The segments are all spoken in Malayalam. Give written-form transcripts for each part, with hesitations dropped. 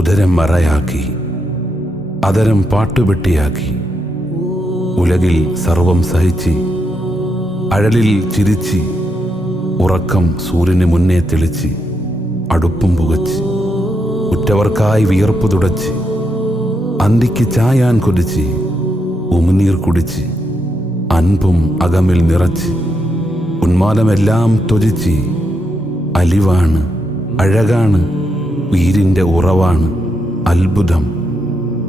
ഉദരം മറയാക്കി, അതരം പാട്ടുപെട്ടിയാക്കി, ഉലകിൽ സർവം സഹിച്ച്, അഴലിൽ ചിരിച്ച്, ഉറക്കം സൂര്യന് മുന്നേ തെളിച്ച്, അടുപ്പും പുകച്ച്, ഉറ്റവർക്കായി വിയർപ്പ് തുടച്ച്, അന്തിക്ക് ചായാൻ കൊതിച്ച്, ഉമിനീർ കുടിച്ച്, അൻപും അകമിൽ നിറച്ച്, ഉന്മാദമെല്ലാം ത്വജിച്ച്, അലിവാണ്, അഴകാണ്, വീരിൻ്റെ ഉറവാണ്, അത്ഭുതം,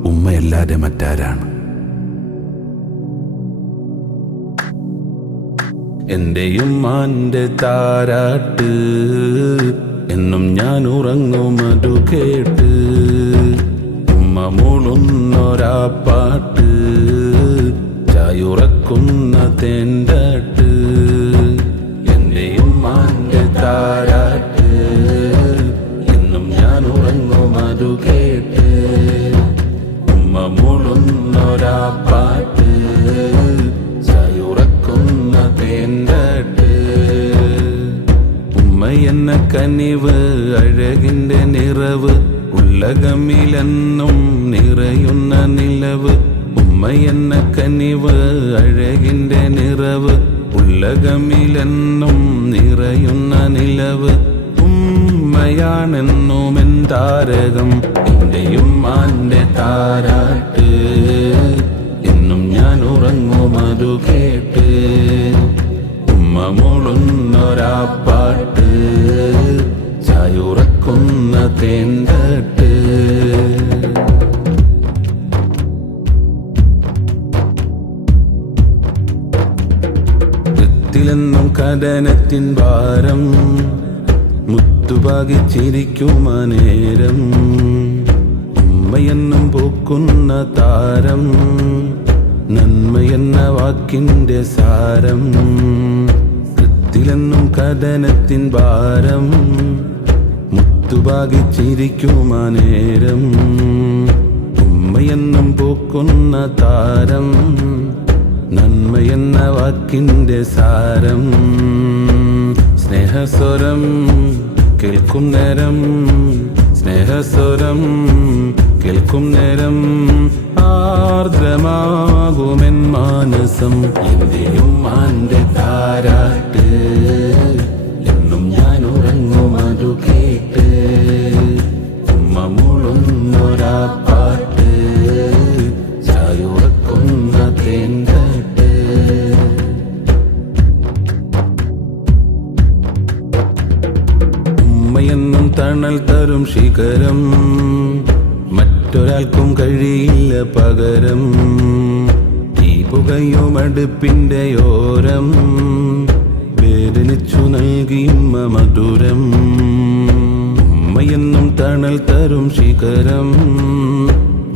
ഉമ്മയല്ലാതെ മറ്റാരാണ്. എൻ്റെയും മാൻ്റെ താരാട്ട് എന്നും ഞാൻ ഉറങ്ങും അതു കേട്ട്, ഉമ്മ മൂളുന്നൊരാ പാട്ട്, ചായുറക്കുന്ന തേൻകാട്ട്. എൻ്റെയും മാൻ്റെ താരാട്ട് എന്നും ഞാൻ ഉറങ്ങും അതു കേട്ട്, ഉമ്മ മൂളുന്നൊരാ പാട്ട്, ചായുറക്കുന്ന തേൻകാട്ട്. ഉമ്മയെന്ന കനിവ്, അഴകിൻ്റെ നിറവ്, ഉലകമിലെന്നും നിറയുന്ന നിലവ്. ഉമ്മയെന്ന കനിവ്, അഴകിൻ്റെ നിറവ്, ഉലകമിലെന്നും നിറയുന്ന നിലവ്. ഉമ്മയാണെന്നും എൻ താരകം, എൻ്റെയും മാൻ്റെ താരാട്ട് എന്നും ഞാൻ ഉറങ്ങും അതു കേട്ട്, ഉമ്മ മൂളുന്നൊരാ പാട്ട്, ചായുറക്കുന്ന തേൻകാട്ട്. ത്തിലെന്നും കഥനത്തിൻ ഭാരം, മുത്തുപാകിച്ചിരിക്കും നേരം. ഉമ്മയെന്നും പൂക്കുന്ന താരം, നന്മയെന്ന വാക്കിൻ്റെ സാരം. ത്തിലെന്നും കഥനത്തിൻ ഭാരം, മുത്തുപാകിച്ചിരിക്കും നേരം. ഉമ്മയെന്നും പൂക്കുന്ന താരം, നന്മയെന്ന വാക്കിൻ്റെ സാരം. സ്നേഹസ്വരം കേൾക്കും നേരം, സ്നേഹസ്വരം കേൾക്കും നേരം, ആർദ്രമാകുമെൻ മാനസം. എൻ്റെയും മാൻ്റെ താരാട്ട് എന്നും ഞാൻ ഉറങ്ങും അതു കേട്ട്, ഉമ്മ മൂളുന്നൊരാ പാട്ട്, ചായുറക്കുന്ന തേൻകാട്ട്. ഉമ്മയെന്നും തണൽ തരും ശിഖരം, മറ്റൊരാൾക്കും കഴിയില്ല പകരം. ഈ പുകയും അടുപ്പിൻ്റെ ഓരം, വേദനിച്ചു നൽകിയുമ്മ മധുരം. ഉമ്മയെന്നും തണൽ തരും ശിഖരം,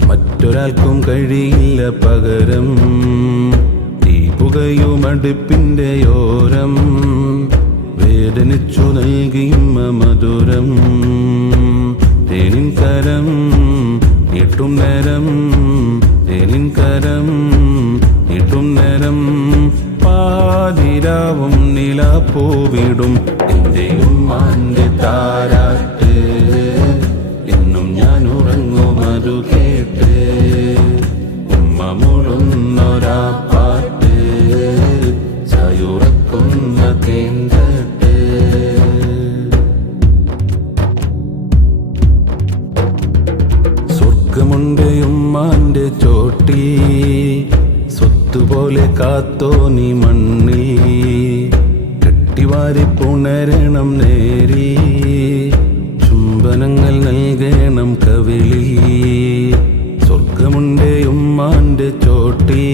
മറ്റൊരാൾക്കും കഴിയില്ല പകരം. ഈ പുകയും അടുപ്പിൻ്റെ ഓരം, വേദനിച്ചു നൽകിയുമ്മ മധുരം. തേനിൻ കരം നീട്ടും നേരം, തേനിൻ കരം നീട്ടും നേരം, പാതിരാവും നിലാപ്പൂവിടും. എൻ്റെയും മാൻ്റെ താരാട്ട് എന്നും ഞാൻ ഉറങ്ങും അതു കേട്ട്, ഉമ്മ മൂളുന്നൊരാ പാട്ട്, ചായുറക്കുന്ന തേൻകാട്ട്. സ്വർഗമുണ്ട് ഉമ്മാൻ്റെ ചോട്ടി, സ്വത്തുപോലെ കാത്തോ നീ മണ്ണിൽ. കെട്ടിവാരി പുണരണം നേരി, ചുംബനങ്ങൾ നൽകണം കവിളി. സ്വർഗമുണ്ട് ഉമ്മാൻ്റെ ചോട്ടി,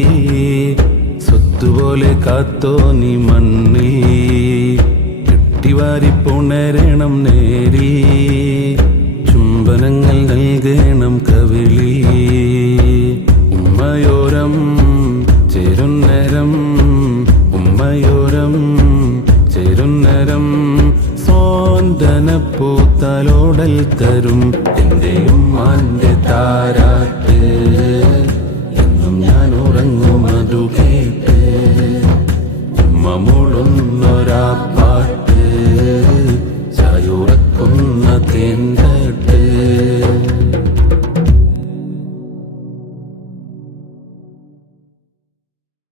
സ്വത്തുപോലെ കാത്തോ നീ മണ്ണിൽ. കെട്ടിവാരി പുണരണം നേരി, ചുംബനങ്ങൾ നൽകണം കവിളി. ഉമ്മയോരം ചേരുന്നേരം, ഉമ്മയോരം ചേരുന്നേരം, സ്വാന്തനപ്പൂത്താലോടൽ തരും. എൻ്റെയും മാൻ്റെ താരാട്ട് എന്നും ഞാൻ ഉറങ്ങും അതു കേട്ട്, ഉമ്മ മൂളുന്നൊരാ പാട്ട്,